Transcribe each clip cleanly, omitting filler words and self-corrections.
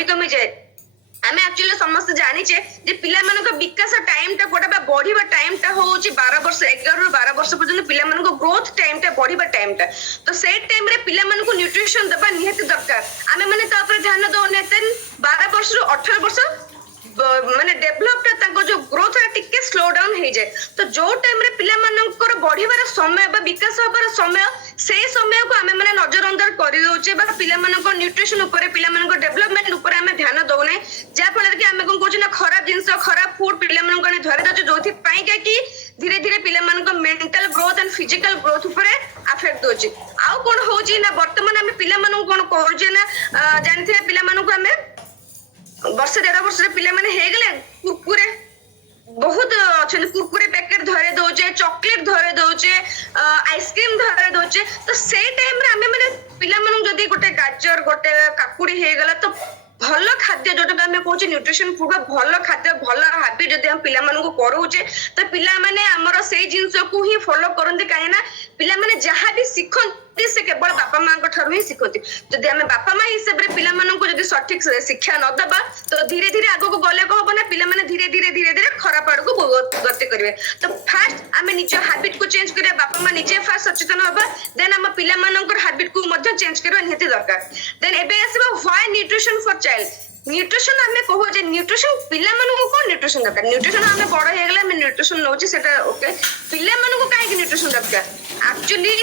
कमी कमी जाए आमे एक्चुअली समस्त जानिचे जे पिला मानक विकास टाइम टा कोटा बढ़िबा टाइम टा होची 12 वर्ष 11 रु 12 वर्ष पर्यंत पिला मानक ग्रोथ टाइम टा बढ़िबा टाइम टा तो से टाइम रे पिला मानक न्यूट्रिशन दबा निहाती दरकार आमे माने ता पर ध्यान दो ने 12 वर्ष रु 18 वर्ष माने डेवलप ता जो ग्रोथ टिके स्लो डाउन हो जाए तो जो टाइम रे पिला मानकर बढ़िबार समय बा विकास होबार समय से समय को आमे माने नजर अंदर करि दोचे बा पिला मानकर न्यूट्रिशन ऊपर पिला मानकर डेवलपमेंट ऊपर आमे ध्यान दउने जा फल कि आमे कोन कोछ ना खराब जिंस खराब फूड पिला मानकर धरि दोचे जोथि पई के कि धीरे धीरे पिला मानकर mental growth and physical growth ऊपर अफेक्ट दोचे आउ कोन होची ना वर्तमान आमे पिला मानन कोन कहूचे ना जानथिया पिला मानन आमे वर्ष 1.5 वर्ष पिला माने हे गेले कुरकुरे बहुत अच्छे कुरकुरे पैकेट धरे दोचे चॉकलेट धरे दोचे आइसक्रीम धरे दोचे तो से टाइम रे आमे माने पिला मानन जदी गोटे गाजर गोटे काकुड़ी हे गला तो भल खाद्य जोटा आमे कहूचे न्यूट्रिशन फूड भल खाद्य भल हैबिट जदी हम पिला मानन को करूचे तो पिला माने हमर से जिंस को ही फॉलो करंते काहे ना पिला माने जहां भी सिखन से केवल बापा माँ ठार ही शिखती जदि आम बापा माँ हिसाब से पिला जब सठिक शिक्षा न दबा तो धीरे धीरे आगे गले कौन हम ना पिला धीरे धीरे धीरे धीरे खराब आड़ को गति करेंगे तो फास्ट आम निज हाबिट को चेंज करिया बापा माँ निजे फास्ट सचेतन हवा देन आम पिला हाबिट को चेंज करवा निहाती दरकार देन एबे आसीबा why nutrition for child nutrition आमे कहू जे न्यूट्रिशन पिला मानू को न्यूट्रिशन दरकार न्यूट्रिशन आमे बड़ हे गेला आमे न्यूट्रिशन नउची सेटा ओके पिला मानू को काहे न्यूट्रिशन दरकार एक्चुअली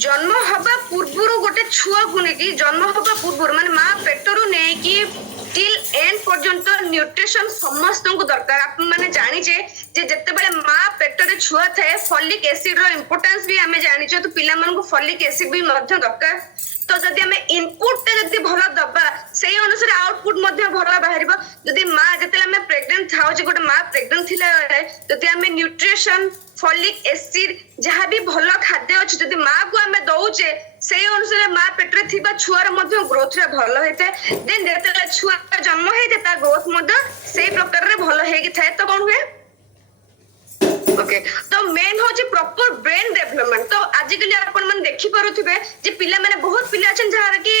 जन्म हवा पूर्व गोटे छुआ को लेकिन जन्म हवा पूर्व माने माँ पेटरू नहीं कि टिल एंड पर्यंत न्यूट्रिशन समस्त को दरकार आप माने जानिचे जे जत्ते बेले माँ पेटरे छुआ थाए फॉलिक एसिड रो इंपोर्टेंस भी हमें जानिचे तो पिला मन को फॉलिक एसिड भी मध्य दरकार तो जदि हमें इनपुट जदि भल दबा से अनुसार आउटपुट मध्य भल बाहरिबो जदि माँ जते हमें प्रेग्नेंट थाउ जे गोटे माँ प्रेग्नेंट थिला जदि हमें न्यूट्रिशन फॉलिक एसिड जहाँ भी भल खाद्य अच्छे जदि माँ को आमे दउचे से अनुसार माँ पेटरे थिबा छुआर मध्य ग्रोथ रे भल होइते देन जेते छुआ जन्म हेते ता ग्रोथ मध्य से प्रकार रे भल हेगी थाए तो कोन हुए ओके तो मेन हो प्रॉपर ब्रेन डेवलपमेंट तो आजिकल आपण मन देखि पारुथिबे जे पिला माने बहुत पिला अछन जहार कि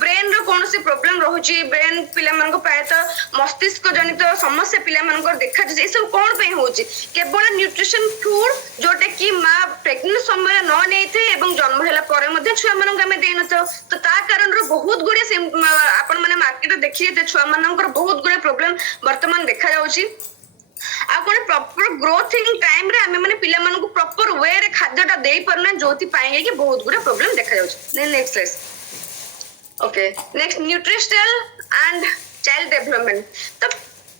ब्रेन रो कोनोसी प्रॉब्लम रहउची ब्रेन पिला मन को प्राय तो मस्तिष्क जनित समस्या पिला मन को देखा जे सब कोन पे होची केवल न्यूट्रिशन फूड जोटे कि मां प्रेग्नेंट समय न नेथे एवं जन्म होला परे मध्ये छुआ मन को हमें देन तो ता कारण रो बहुत गुडे आपण माने मार्केट देखि जे छुआ मन को बहुत गुडे प्रॉब्लम वर्तमान देखा जाउची आ कोन प्रॉपर ग्रोथिंग टाइम रे हमें माने पिला मन को प्रॉपर वे रे खाद्यटा देई परना जोति पाएंगे कि बहुत गुडे प्रॉब्लम देखा जाउची next slide okay next nutritional and child development तो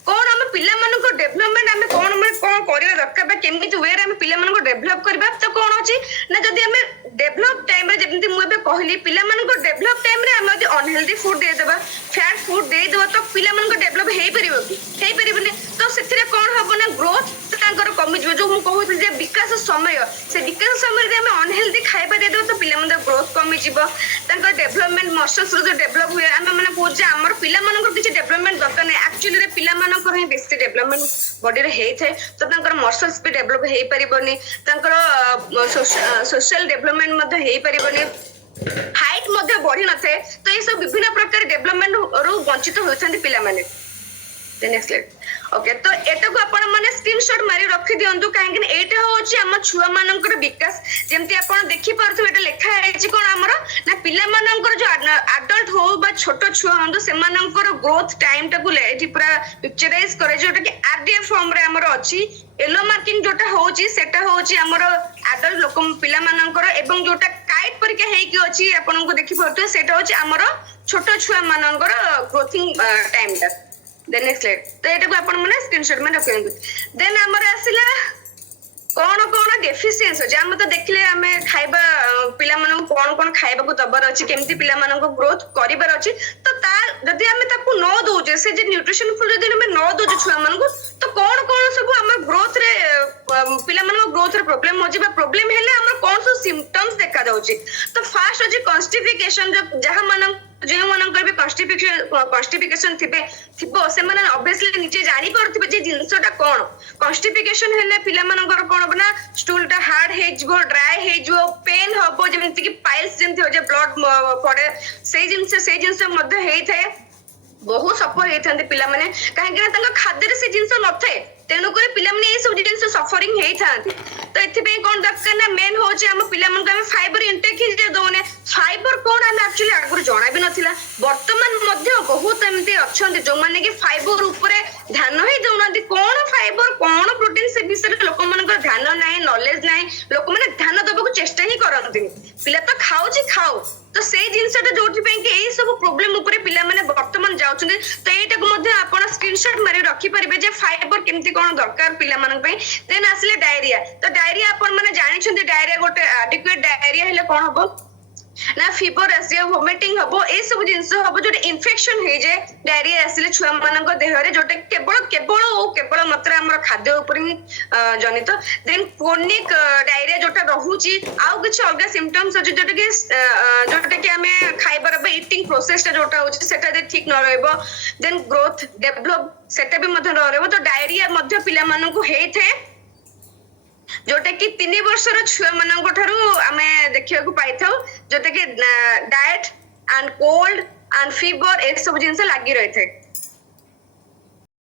कौन हम पिला मन को डेवलपमेंट हमें कौन में कौन करिया दरकार बा केमिति वे रे हम पिला मन को डेवलप करबा तो कौन अछि ना जदी हमें डेवलप टाइम रे जेमति मु एबे कहली पिला मन को डेवलप टाइम रे हम जदी अनहेल्दी फूड दे देबा फैट फूड दे देबा तो पिला मन को डेवलप हेई परिबो कि हेई परिबनी तो सेथिरे कौन हबो ना ग्रोथ तांकर कमी जो जो मु कहू जे विकास समय से विकास समय रे हम अनहेल्दी खाइबा दे देबो तो पिला मन ग्रोथ कमी जिवो तांकर डेवलपमेंट मसल्स जो डेवलप हुए हम माने कहू जे हमर पिला मन को किछि डेवलपमेंट दरकार नै एक्चुअली रे पिला मन को ही बेसी डेवलपमेंट बॉडी रे हेई थे तो तांकर मसल्स भी डेवलप हेई परिबनी तांकर सोशल डेवलपमेंट मध्ये हेई परिबनी हाइट मध्ये बढ़ी न थे तो ये सब विभिन्न प्रकार डेवलपमेंट रो वंचित होथांती पिला माने नेक्स्ट स्लाइड ओके तो एटा को आपण माने स्क्रीनशॉट मारी रखि दियंतु काहे कि एटा होची हम छुआ मानकर विकास जेमति आपण देखि परथु एटा लेखा हैछि कोन हमर ना पिला मानकर जो एडल्ट हो बा छोटो छुआ हंदो से मानकर ग्रोथ टाइम टा को एठी पूरा पिक्चराइज करे जोटा कि आरडीएफ फॉर्म रे हमर अछि येलो मार्किंग जोटा होची सेटा होची हमर एडल्ट लोक पिला मानकर एवं जोटा काइट परिके हेइ कि अछि आपण को देखि परथु सेटा होची हमर छोटो छुआ मानकर ग्रोथिंग टाइम टा देन नेक्स्ट स्लाइड तो एटा को आपण माने स्क्रीनशॉट में रखियंतु देन हमर आसिला कौन कौन डेफिशिएंसी जे हम तो देखले हमें खाइबा पिला मानन कौन कौन खाइबा को दबर अछि केमति पिला मानन को ग्रोथ करिबार अछि तो ता जदी हमें ताकू न दोजे से जे न्यूट्रिशन फुल जदी हमें न दोजे छुआ मानन को तो कौन कौन सब हमर ग्रोथ रे पिला मानन को ग्रोथ रे प्रॉब्लम होजी बा प्रॉब्लम हेले हमर कौन सो सिम्पटम्स देखा जाउची तो फास्ट अछि कॉन्स्टिपेशन जो जहां मानन जो मानकर भी कॉन्स्टिपेशन थिबो से माने ऑब्वियसली नीचे जानि परथिबे जे जिंसटा कोन कॉन्स्टिपेशन हेले पिला मानकर कोन बना स्टूल टा हार्ड हे जबो ड्राई हे जो पेन हबो जेमति कि पाइल्स जेमति हो जे ब्लड पड़े से जिंस मध्य हेई थाए ବହୁତ ସଫର ହେଇଥାନ୍ତି ପିଲାମାନେ, କାହିଁକି ନା ତାଙ୍କ ଖାଦ୍ୟରେ ସେ ଜିନିଷ ନଥାଏ, ତେଣୁକରି ପିଲାମାନେ ଏଇ ସବୁ ଜିନିଷ ସଫରିଂ ହେଇଥାନ୍ତି। ତ ଏଥିପାଇଁ କଣ ଦରକାର ନା ମେନ୍ ହଉଛି ଆମ ପିଲାମାନଙ୍କୁ ଆମେ ଫାଇବର ଇଣ୍ଟେକ୍ ହିଁ ଦଉନେ। ଫାଇବର କଣ ଆମେ ଆକ୍ଚୁଆଲି ଆଗରୁ ଜଣା ବି ନଥିଲା, ବର୍ତ୍ତମାନ ମଧ୍ୟ ବହୁତ ଏମିତି ଅଛନ୍ତି ଯୋଉମାନେ କି ଫାଇବର ଉପରେ ଧ୍ୟାନ ହିଁ ଦଉନାହାନ୍ତି। କଣ ଫାଇବର କଣ ପ୍ରୋଟିନ ସେ ବିଷୟରେ ଲୋକମାନଙ୍କର ଧ୍ୟାନ ନାହିଁ, ନଲେଜ ନାହିଁ, ଲୋକମାନେ ଧ୍ୟାନ ଦବାକୁ ଚେଷ୍ଟା ହିଁ କରନ୍ତିନି। ପିଲା ତ ଖାଉଛି ଖାଉ, ତ ସେଇ ଜିନିଷଟା ଯୋଉଥିପାଇଁ କି ଏଇ ସବୁ ପ୍ରୋବ୍ଲେମ ଉପରେ ପିଲାମାନେ ବର୍ତ୍ତମାନ ଯାଉଛନ୍ତି। ତ ଏଇଟାକୁ ମଧ୍ୟ ଆପଣ ସ୍କ୍ରିନଶଟ ମାରି ରଖିପାରିବେ ଯେ ଫାଇବର କେମିତି କଣ ଦରକାର ପିଲାମାନଙ୍କ ପାଇଁ। ଦେନ୍ ଆସିଲେ ଡାଇରିଆ, ତ ଡାଇରିଆ ଆପଣ ମାନେ ଜାଣିଛନ୍ତି ଡାଇରିଆ ଗୋଟେ ଆଡିକୁଏଟ ଡାଇରିଆ ହେଲେ କଣ ହବ ନା ଫିବର ଆସିବ, ଭୋମିଟିଂ ହବ, ଏଇ ସବୁ ଜିନିଷ ହବ ଯୋଉଟା ଇନଫେକ୍ସନ ହେଇଯାଏ ଡାଇରିଆ ଆସିଲେ ଛୁଆ ମାନଙ୍କ ଦେହରେ, ଯୋଉଟା କେବଳ କେବଳ ଓ କେବଳ ମାତ୍ର ଆମର ଖାଦ୍ୟ ଉପରେ ହିଁ ଜନିତ। ଦେନ୍ କ୍ରୋନିକ ଡାଇରିଆ ଯୋଉଟା ରହୁଛି, ଆଉ କିଛି ଅଲଗା ସିମ୍ପଟମ୍ସ ଅଛି ଯୋଉଟା କି ଆମେ ଖାଇବାର ବା ଇଟିଂ ପ୍ରୋସେସ ଟା ଯୋଉଟା ହଉଛି ସେଟା ଯଦି ଠିକ ନ ରହିବ, ଦେନ୍ ଗ୍ରୋଥ ଡେଭଲପ ସେଟା ବି ମଧ୍ୟ ନ ରହିବ। ତ ଡାଇରିଆ ମଧ୍ୟ ପିଲାମାନଙ୍କୁ ହେଇଥାଏ, ଯୋଉଟା କି 3 ବର୍ଷର ଛୁଆ ମାନଙ୍କ ଠାରୁ ଆମେ ଦେଖିବାକୁ ପାଇଥାଉ, ଯୋଉଟା କି diet and cold and fever ଏ ସବୁ ଜିନିଷ ଲାଗି ରହିଥାଏ।